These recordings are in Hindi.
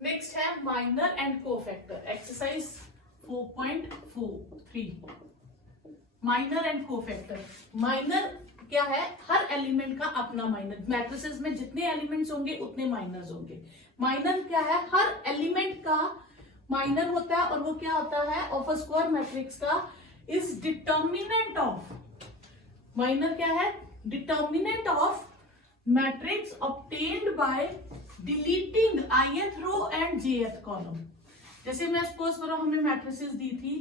नेक्स्ट है minor and cofactor, exercise 4.43। Minor and cofactor. Minor क्या है? हर एलिमेंट का अपना माइनर। मैट्रिसेस में जितने एलिमेंट्स होंगे उतने माइनर्स होंगे। माइनर क्या है? हर एलिमेंट का माइनर होता है, और वो क्या होता है? ऑफ अ स्क्वायर मैट्रिक्स का इज डिटर्मिनेंट ऑफ। माइनर क्या है? Determinant of matrix obtained by deleting ith row and jth column. जैसे मैं सपोज करो हमें मैट्रिसेस दी थी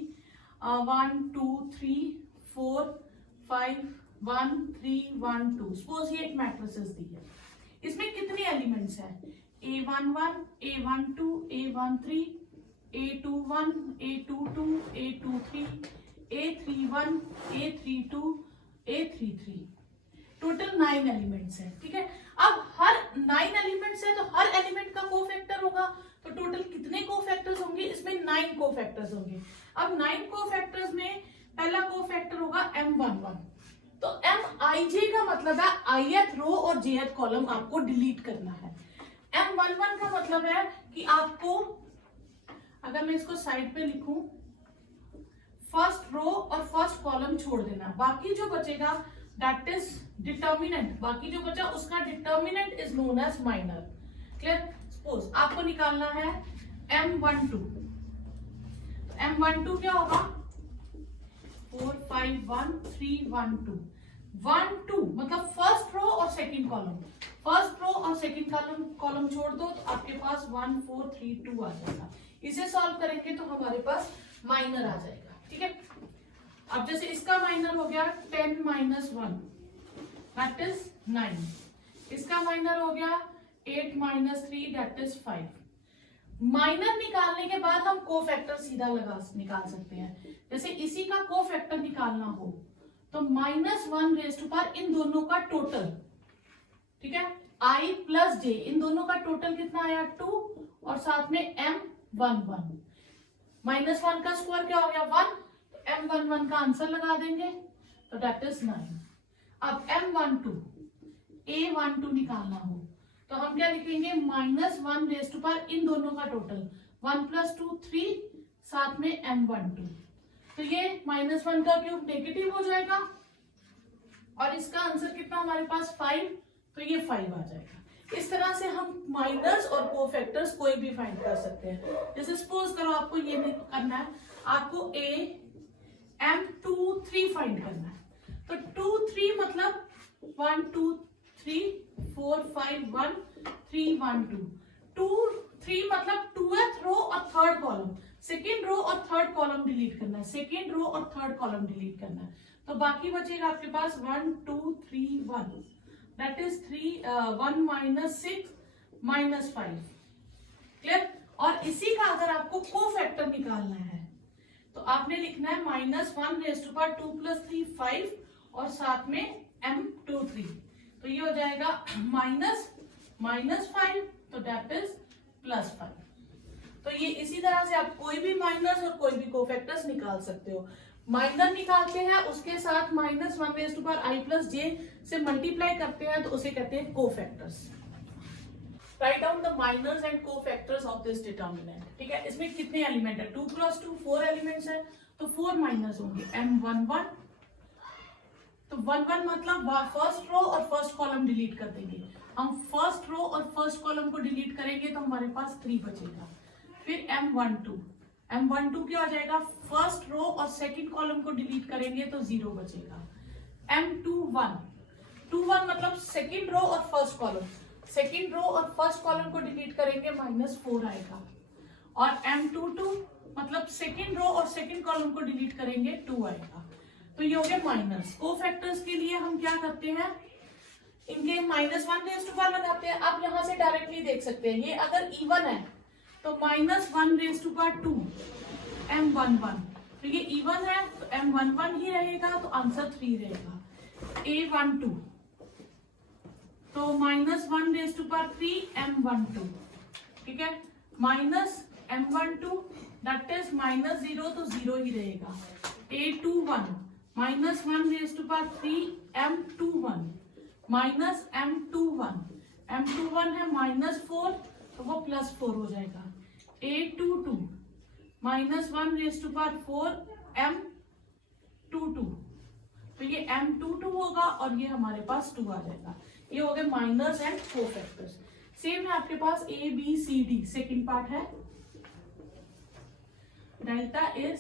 1 2 3 4 5 1 3 1 2। सपोज ये एक मैट्रिसेस दी है, इसमें कितने एलिमेंट्स हैं? A11 A12 A13 A21 A22 A23 A31 A32 A33। Total 9 elements है। ठीक है, अब हर 9 एलिमेंट्स है तो हर एलिमेंट का कोफैक्टर होगा, तो टोटल कितने कोफैक्टर्स होंगे? इसमें 9 कोफैक्टर्स होंगे। अब 9 कोफैक्टर्स में पहला कोफैक्टर होगा M11। तो Mij का मतलब है ith रो और jth कॉलम आपको डिलीट करना है। M11 का मतलब है कि आपको, अगर मैं इसको साइड पे लिखूं, फर्स्ट रो और फर्स्ट कॉलम छोड़ देना, बाकी जो बचेगा दैट इज डिटर्मिनेंट। बाकी जो बचा उसका determinant is known as minor. Clear? Suppose आपको निकालना है M12। तो M12 क्या होगा? 4 5 1 3 1 2 1 2 मतलब फर्स्ट रो और सेकंड कॉलम। फर्स्ट रो और सेकंड कॉलम छोड़ दो तो आपके पास 1 4 3 2 आ जाएगा। इसे सॉल्व करेंगे तो हमारे पास माइनर आ जाएगा। ठीक है, अब जैसे इसका माइनर हो गया 10 - 1 दैट इज 9। इसका माइनर हो गया 8 - 3 दैट इज 5। माइनर निकालने के बाद हम कोफैक्टर सीधा निकाल सकते हैं। जैसे इसी का कोफैक्टर निकालना हो तो -1 इन दोनों का टोटल, ठीक है, i + j, इन दोनों का टोटल कितना आया? 2 और साथ में M11। -1 का स्क्वायर क्या हो गया? 1। M11 का आंसर लगा देंगे तो दैट इज 9। अब M12 A12 निकालना हो तो हम क्या लिखेंगे? -1 इन दोनों का टोटल 1 + 2 3 साथ में M12। तो ये -1 का क्यूब नेगेटिव हो जाएगा और इसका आंसर कितना हमारे पास? 5। तो ये 5 आ जाएगा। इस तरह से हम माइनर्स और कोफैक्टर्स कोई भी फाइंड कर सकते हैं। जैसे सपोज करो आपको ये नहीं करना है, आपको M23 फाइंड करना है। तो 2 3 मतलब 1 2 3 4 5 1 3 1 2 2 3 मतलब 2th रो और थर्ड कॉलम। सेकेंड रो और थर्ड कॉलम डिलीट करना है, सेकेंड रो और थर्ड कॉलम डिलीट करना है। तो बाकी बचेगा आपके पास 1 2 3 1 दैट इज 1 - 6 - 5। क्लियर? और इसी का अगर आपको कोफैक्टर निकालना है तो आपने लिखना है -1 2 + 3 5 और साथ में M23। तो ये हो जाएगा -5 तो दैट इज +5। तो ये इसी तरह से आप कोई भी माइनर्स और कोई भी कोफैक्टर्स निकाल सकते हो। माइनर निकालते हैं उसके साथ -1 + j से मल्टीप्लाई करते हैं तो उसे कहते हैं cofactors. Write down the minors and cofactors of this determinant. ठीक है, इसमें कितने एलिमेंट है? 2 + 2 4 एलिमेंट्स है, तो 4 माइनर्स होंगे। M11 तो 11 मतलब फर्स्ट रो और फर्स्ट कॉलम डिलीट कर देंगे। हम फर्स्ट रो और फर्स्ट कॉलम को डिलीट करेंगे तो हमारे पास 3 बचेगा। फिर M12 क्या हो जाएगा? फर्स्ट रो और सेकंड कॉलम को डिलीट करेंगे तो 0 बचेगा। M21 मतलब सेकंड रो और फर्स्ट कॉलम, सेकंड रो और फर्स्ट कॉलम को डिलीट करेंगे -4 आएगा। और M22 मतलब सेकंड रो और सेकंड कॉलम को डिलीट करेंगे 2 आएगा। तो ये हो गया माइनर्स। कोफैक्टर्स के लिए हम क्या करते हैं? इनके -1 लगाते हैं। आप यहां से डायरेक्टली देख सकते हैं, ये अगर इवन है तो -1 2 M11। तो ये इवन है तो M11 ही रहेगा, तो आंसर 3 रहेगा। A12 तो -1 M12। ठीक है, -M12 दैट इज -0 तो 0 ही रहेगा। A21 -1 M21 -M21 है -4 तो वो +4 हो जाएगा। A22 -1⁴ M22, तो ये M22 होगा और ये हमारे पास 2 आ जाएगा। ये हो गए माइनर्स एंड कोफैक्टर्स। सेम है आपके पास ABCD, सेकेंड पार्ट है। Delta is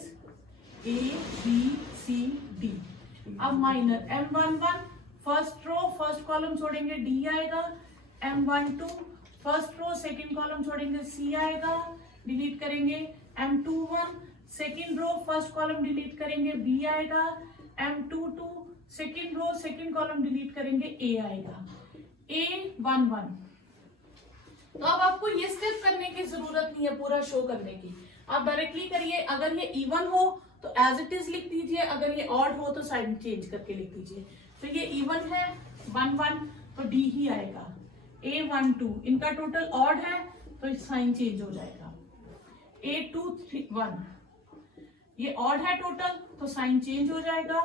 ABCD। अब minor M11 first row first column छोड़ेंगे D आएगा, M12 first row second column छोड़ेंगे C आएगा, डिलीट करेंगे। M21 second row first column delete करेंगे B आएगा, M22 second row second column delete करेंगे A आएगा। A11, तो अब आपको ये स्टेप करने की जरूरत नहीं है पूरा शो करने की, आप डायरेक्टली करिए। अगर ये इवन हो तो एज इट इज लिख दीजिए, अगर ये ऑड हो तो साइन चेंज करके लिख दीजिए। तो ये इवन है 11, तो D ही आएगा। A12 इनका टोटल ऑड है तो साइन चेंज हो जाएगा। A21 ये ऑड है टोटल तो साइन चेंज हो जाएगा।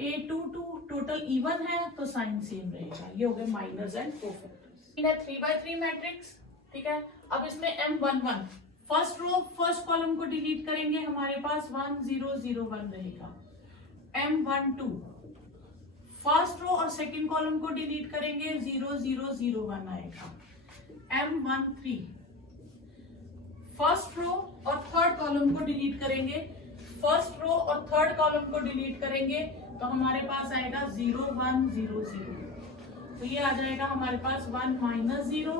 A22 टोटल इवन है तो साइन सेम रहेगा। ये हो गए माइनर्स एंड कोफैक्टर्स। इन्हें 3x3 मैट्रिक्स, ठीक है। अब इसमें M11 first row first column को डिलीट करेंगे, हमारे पास 1 0 0 1 रहेगा। M12 फर्स्ट रो और सेकंड कॉलम को डिलीट करेंगे, 0 0 0 1 आएगा। M13 फर्स्ट रो और थर्ड कॉलम को डिलीट करेंगे, फर्स्ट रो और थर्ड कॉलम को डिलीट करेंगे तो हमारे पास आएगा 0 1 0 0। तो ये आ जाएगा हमारे पास 1 -0,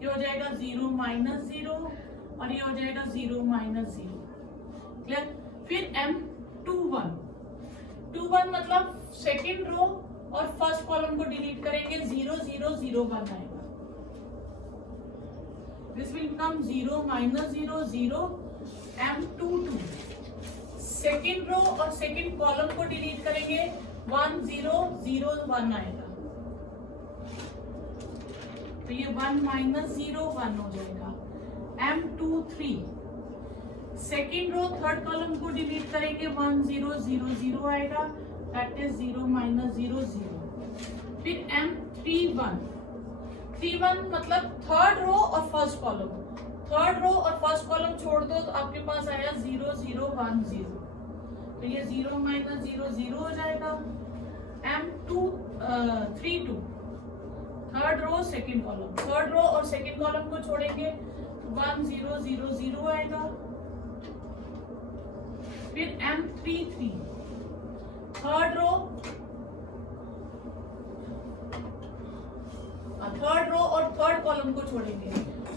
ये हो जाएगा 0 -0 और ये हो जाएगा 0 -0। क्लियर। फिर M21 मतलब सेकेंड रो और फर्स्ट कॉलम को डिलीट करेंगे, 0 0 0 1 आएगा। This will become 0 -0 0। M22 second row और सेकेंड कॉलम को डिलीट करेंगे, 1 0 0 1 आएगा। तो ये 1 -0 1 हो जाएगा। M23 second row third column को डिलीट करेंगे, 1 0 0 0 आएगा, दैट इज 0 -0 0। फिर M31 मतलब थर्ड रो और फर्स्ट कॉलम, थर्ड रो और फर्स्ट कॉलम छोड़ दो तो आपके पास आया 0 0 1 0। तो ये 0 -0 0 हो जाएगा। M32 third row second column, third row और सेकेंड कॉलम को छोड़ेंगे, 1 0 0 0 आएगा। फिर M33 थर्ड रो और थर्ड कॉलम को छोड़ेंगे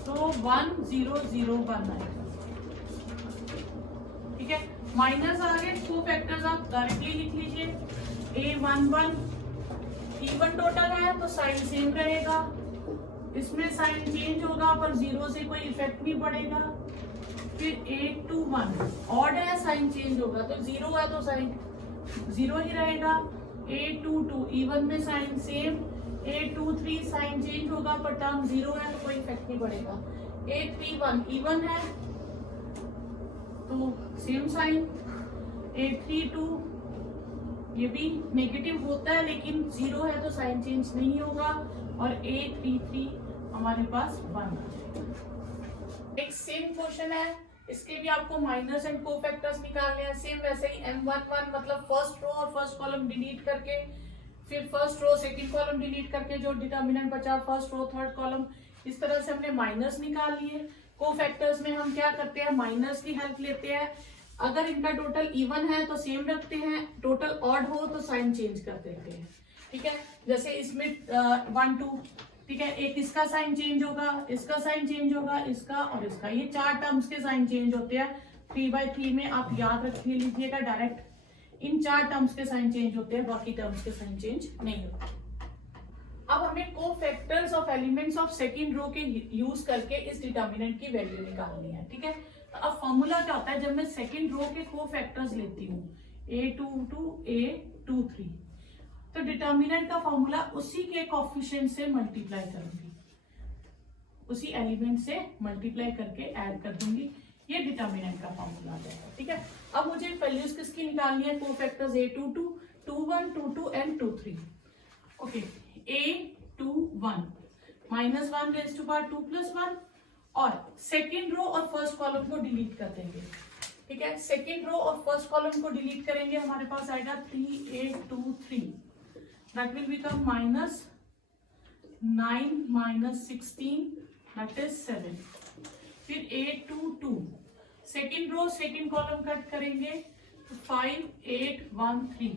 तो 1 0 0 1 आएगा। ठीक है। माइनस आ गए, कोफैक्टर्स आप डायरेक्टली लिख लीजिए। A11 इवन टोटल है तो साइन सेम रहेगा, इसमें साइन चेंज होगा पर 0 से कोई इफेक्ट नहीं पड़ेगा। फिर A21 ऑड है, साइन चेंज होगा, तो 0 है तो साइन 0 ही रहेगा। A22 इवन में sign same. A23 sign change होगा पर टर्म 0 है तो कोई इफेक्ट नहीं पड़ेगा। A31 इवन है तो सेम साइन। A32 ये भी नेगेटिव होता है लेकिन 0 है तो साइन चेंज नहीं होगा। और A33 हमारे पास 1 आ जाएगा। एक सेम क्वेश्चन है, इसके भी आपको माइनस एंड कोफैक्टर्स निकालने हैं। सेम वैसे ही M11 मतलब फर्स्ट रो और फर्स्ट कॉलम डिलीट करके, फिर first row second column delete करके जो डिटर्मिनेंट बचा फर्स्ट रो थर्ड कॉलम, इस तरह से हमने माइनस निकाल लिए। कोफैक्टर्स में हम क्या करते हैं, माइनस की हेल्प लेते हैं। अगर इनका टोटल इवन है तो सेम रखते हैं, टोटल ऑड हो तो साइन चेंज कर देते हैं। ठीक है, जैसे इसमें 1 2, ठीक है, एक इसका साइन चेंज होगा, इसका साइन चेंज होगा, इसका और इसका, ये 4 टर्म्स के साइन चेंज होते हैं। 3/3 में आप याद रख लीजिएगा, डायरेक्ट इन 4 टर्म्स के साइन चेंज होते हैं, बाकी टर्म्स के साइन चेंज नहीं होते। अब हमें cofactors of elements of second row के यूज करके इस डिटर्मिनेंट की वैल्यू निकालनी है। ठीक है, तो अब फॉर्मूला क्या होता है, जब मैं सेकंड रो के कोफैक्टर्स लेती हूँ A22 A23, तो डिटर्मिनेंट का फॉर्मूला उसी के कोफिशिएंट से मल्टीप्लाई करूंगी, उसी एलिमेंट से मल्टीप्लाई करके ऐड कर दूंगी, ये डिटर्मिनेंट का फॉर्मूला आ जाएगा। ठीक है, अब मुझे वैल्यूज किसकी निकालनी है, cofactors A22 21 22 and 23। Okay, A21 -1 raised to power 2 + 1 और सेकेंड रो और फर्स्ट कॉलम को डिलीट कर देंगे। ठीक है, सेकेंड रो और फर्स्ट कॉलम को डिलीट करेंगे, हमारे पास आएगा 3823, that will become minus 9 minus 16 that is 7। फिर 822, second row second column cut करेंगे तो 5813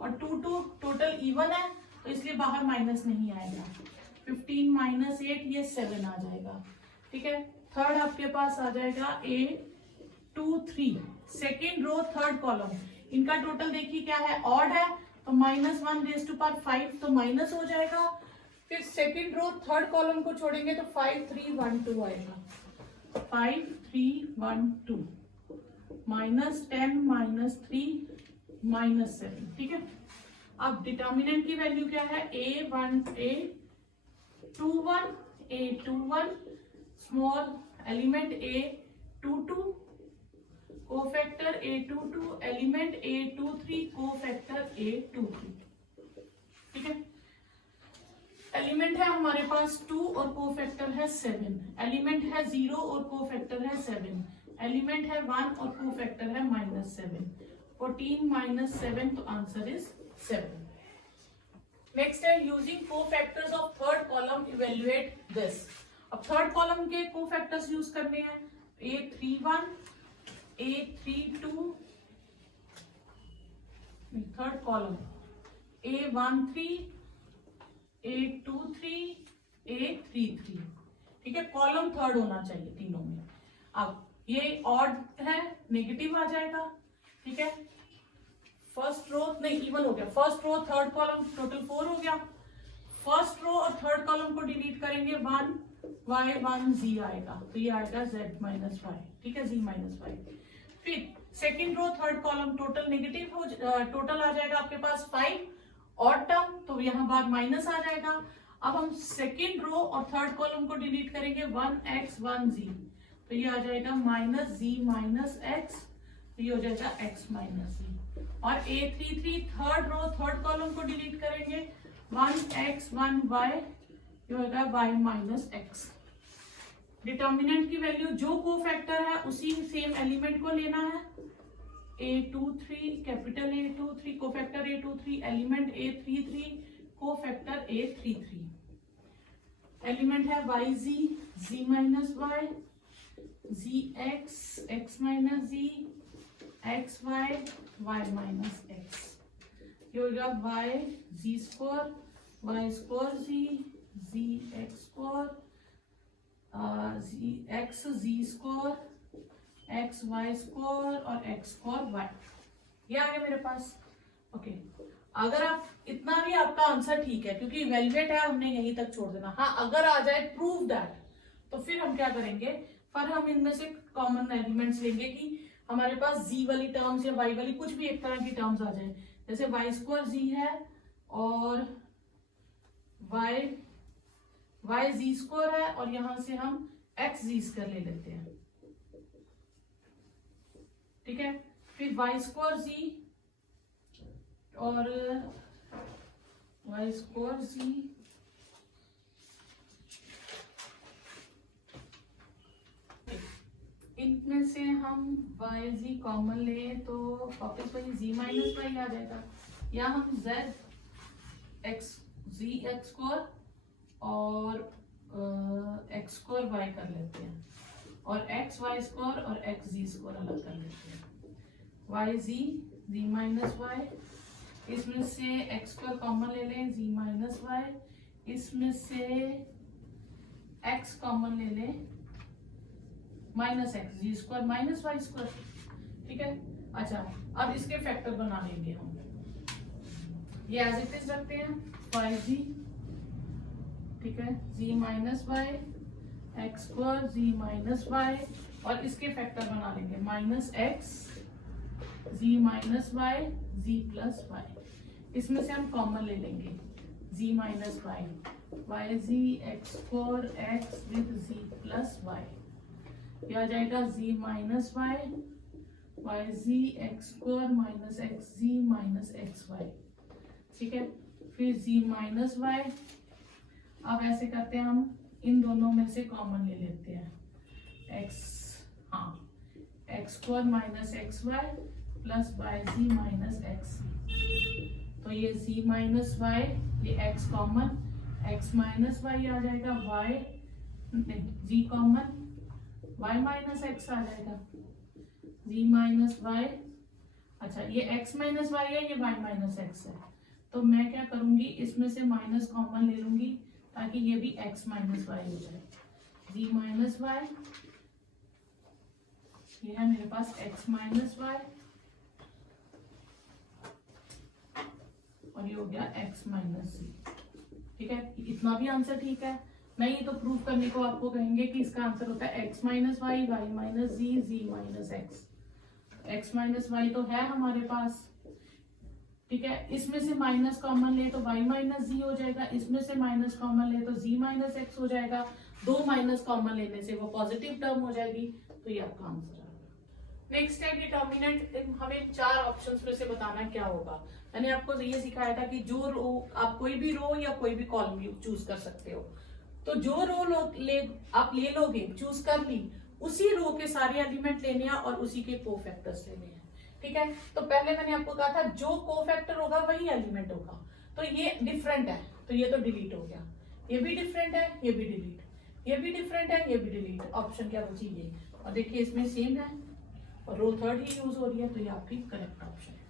और 22 टोटल इवन है तो इसलिए बाहर माइनस नहीं आएगा। 15 माइनस 8 ये 7 आ जाएगा। ठीक है, थर्ड आपके पास आ जाएगा A23, second row third column, इनका टोटल देखिए क्या है, ऑड है तो -1 रेज़ टू पावर 5 तो माइनस हो जाएगा। फिर सेकेंड रो थर्ड कॉलम को छोड़ेंगे तो 5312 आएगा, 5312 -10 -3 -7। ठीक है, अब डिटर्मिनेंट की वैल्यू क्या है, A21 small element A22, cofactor A22, element A23, cofactor A23। ठीक है, एलिमेंट है हमारे पास 2 और कोफैक्टर है 7, एलिमेंट है 0 और कोफैक्टर है 7, एलिमेंट है 1 और कोफैक्टर है -7। 14 -7 तो आंसर इज 7। नेक्स्ट है using cofactors of third column evaluate this. अब थर्ड कॉलम के कोफैक्टर्स यूज करने हैं, A31, A32, third column A13, A23, A33। ठीक है, कॉलम थर्ड होना चाहिए तीनों में। अब ये ऑड है, नेगेटिव आ जाएगा। ठीक है, फर्स्ट रो नहीं इवन हो गया, first row third column total 4 हो गया। फर्स्ट रो और थर्ड कॉलम को डिलीट करेंगे, 1 y 1 z आएगा तो ये आएगा z माइनस y। ठीक है, z माइनस y। फिर second row third column total negative हो, टोटल आ जाएगा आपके पास 5 और टर्म तो यहाँ बाद माइनस आ जाएगा। अब हम सेकेंड रो और थर्ड कॉलम को डिलीट करेंगे, 1x 1z तो ये आ जाएगा -z माइनस x, तो ये हो जाएगा x माइनस z। और A33 third row third column को डिलीट करेंगे, 1x 1y ये होगा y माइनस x। डिटर्मिनेंट की वैल्यू जो कोफैक्टर है उसी सेम एलिमेंट को लेना है। A23 capital A23 cofactor A23, element A33 cofactor A33, element है yz z minus y, zx x minus z, xy y minus x, ये होगा y z square y square z x square x z square x y square और x स्क्वायर y। ये आ गया मेरे पास। ओके, अगर आप इतना भी आपका आंसर ठीक है क्योंकि इवेल्युएट है, हमने यहीं तक छोड़ देना। हाँ, अगर आ जाए प्रूव दैट तो फिर हम क्या करेंगे, फिर हम इनमें से कॉमन एलिमेंट्स लेंगे कि हमारे पास z वाली टर्म्स या y वाली कुछ भी एक तरह की टर्म्स आ जाए। जैसे y स्क्वायर z है और y z स्क्वायर है और यहां से हम x z स्क्वायर ले लेते हैं। ठीक है, फिर y स्क्वायर z और y स्क्वायर z इनमें से हम y z कॉमन ले तो वापस वही z माइनस y आ जाएगा, या हम z x स्क्वायर और x स्क्वायर y कर लेते हैं और x y स्क्वायर और x z स्क्वायर अलग कर लेते हैं। y z माइनस y, इसमें से x स्क्वायर कॉमन ले लें, z माइनस y, इसमें से x कॉमन ले लें माइनस एक्स, जी स्क्वायर माइनस वाई स्क्वायर। ठीक है, अच्छा अब इसके फैक्टर बना लेंगे हम, ये एज इट इज रखते हैं, वाई जी, ठीक है, z minus y x square z minus y, और इसके फैक्टर बना लेंगे minus x z minus y z plus y. इसमें से हम कॉमन ले लेंगे z minus y, y z x square x with z plus y, यह आ जाएगा z minus y, y z x square minus x z minus x y. ठीक है, फिर z माइनस वाई। अब ऐसे करते हैं, हम इन दोनों में से कॉमन ले लेते हैं, एक्स, हाँ, x square minus x y plus y z minus x. तो ये z माइनस वाई, ये x common, x minus y आ जाएगा, y नहीं, z common, y minus x आ जाएगा, z माइनस y। अच्छा, ये x माइनस y है, ये y माइनस x है, तो मैं क्या करूंगी, इसमें से माइनस कॉमन ले लूंगी ताकि ये भी x माइनस y हो जाए। z माइनस y, ये है मेरे पास x माइनस y, और ये हो गया x माइनस सी। ठीक है, इतना भी आंसर ठीक है। नहीं तो प्रूव करने को आपको कहेंगे कि इसका आंसर होता है x minus y, y minus z, z minus x. x minus y तो है हमारे पास, ठीक है, इसमें से माइनस कॉमन ले तो y माइनस जी हो जाएगा, इसमें से माइनस कॉमन ले तो z माइनस एक्स हो जाएगा। दो माइनस कॉमन लेने से वो पॉजिटिव टर्म हो जाएगी, तो ये आपका आंसर आएगा। नेक्स्ट है डिटर्मिनेंट, हमें चार ऑप्शंस में से बताना क्या होगा। मैंने आपको ये सिखाया था कि जो रो, आप कोई भी रो या कोई भी कॉलम चूज कर सकते हो, तो जो रो आप ले लोगे, चूज कर ली, उसी रो के सारे एलिमेंट लेने हैं और उसी के कोफैक्टर्स लेने हैं। ठीक है, तो पहले मैंने आपको कहा था जो कोफैक्टर होगा वही एलिमेंट होगा, तो ये डिफरेंट है तो ये तो डिलीट हो गया, ये भी डिफरेंट है, ये भी डिलीट, ये भी डिफरेंट है, ये भी डिलीट। ऑप्शन क्या बची, ये। और देखिए इसमें सेम है और रो थर्ड ही यूज हो रही है, तो ये आपकी करेक्ट ऑप्शन है।